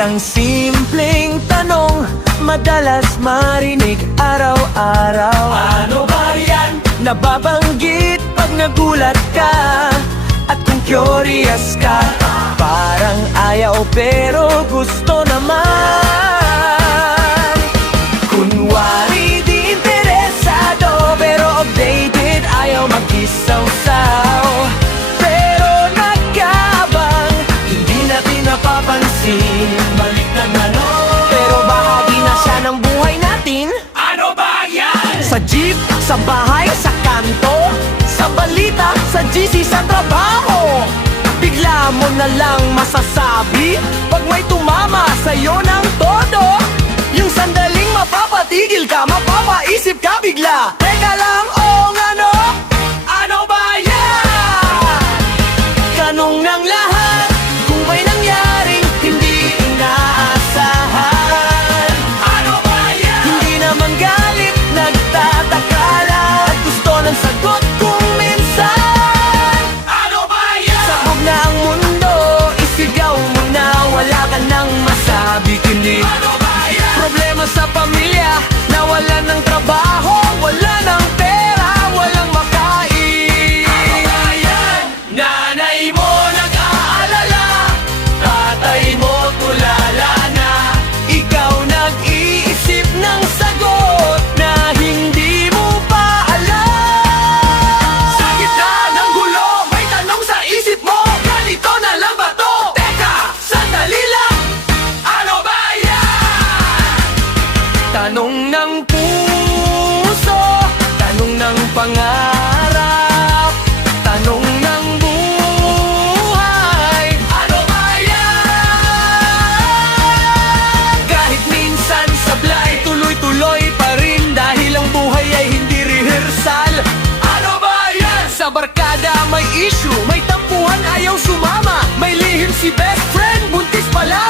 Isang simpleng tanong, madalas marinig araw-araw. Ano ba yan? Nababanggit pag nagulat ka, at kung curious ka, parang ayaw pero gusto naman. Kunwari di interesado, pero updated, ayaw mag-isaw-saw. Pero nagkabang, hindi natin napapansin. Balik na gano'n, pero bahagi na siya ng buhay natin. Ano ba yan? Sa jeep, sa bahay, sa kanto, sa balita, sa GC, sa trabaho. Bigla mo na lang masasabi pag may tumama sa'yo ng todo. Yung sandaling mapapatigil ka, mapapaisip ka bigla. Teka lang, ano? Ano ba yan? Tanong ng lahat, kung may nangyaring hindi inaasahan. Ano ba yan? Hindi naman galit, nagtataka lang, at gusto ng sagot kung minsan. Ano ba yan? Sabog na ang mundo, isigaw mo na, wala ka nang masabi kundi ano ba yan? Problema sa pamilya, nawalan ng trabaho, wala ng pera, walang makain. Ano ba yan? Nanay mo nag-aalala, tatay mo tulala na, ikaw nag-iisip ng sagot na hindi mo pa alam. Sa gitna ng gulo, may tanong sa isip mo, ganito na lang ba to? Teka, sandali lang, ano ba yan? Tanong ng puso, tanong ng pangarap, tanong ng buhay. Ano ba yan? Kahit minsan sablay, tuloy-tuloy pa rin, dahil ang buhay ay hindi rehearsal. Ano ba yan? Sa barkada may issue, may tampuhan, ayaw sumama, may lihim si best friend, buntis pala.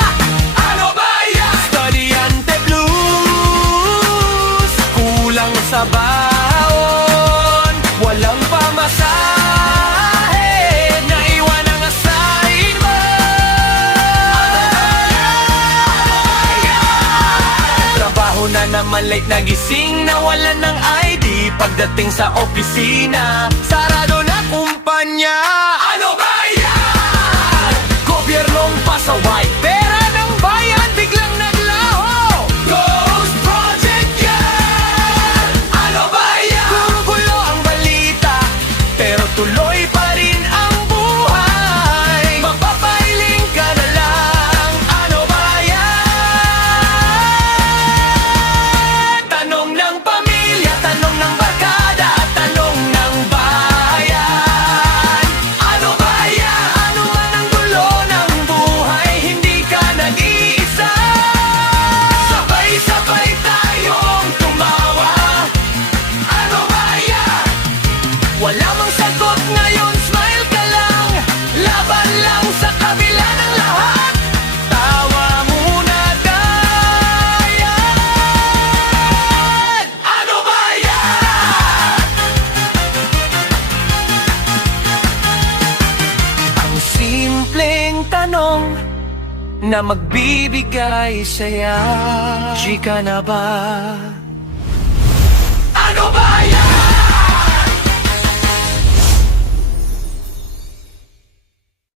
Ano ba yan? Estudyante blues, kulang sa baon, walang pamasahe, naiwan ang assignment. Trabaho na naman, late nagising, nawalan ng ID pagdating sa opisina, sarado na kumpanya. Ano ba yan? Gobyernong pasaway, pera ng bayan biglang naglaho. Ghost Project yan! Ano ba yan? Gugulo ang balita, pero tuloy pa rin ang buhay. Magpapailing ka na lang. Ano ba yan? Tanong ng pamilya, tanong ng barkada, tanong ng bayan. Ano ba yan? Ano man ang gulo ng buhay, hindi ka nag-iisa. Sabay-sabay tayong tumawa. Ano ba yan? Wala mang sagot ngayon, smile ka lang, laban lang sa kabila ng lahat. Tawa muna dayan. Ano ba yan? Ang simpleng tanong na magbibigay saya. Chika na ba? Ano ba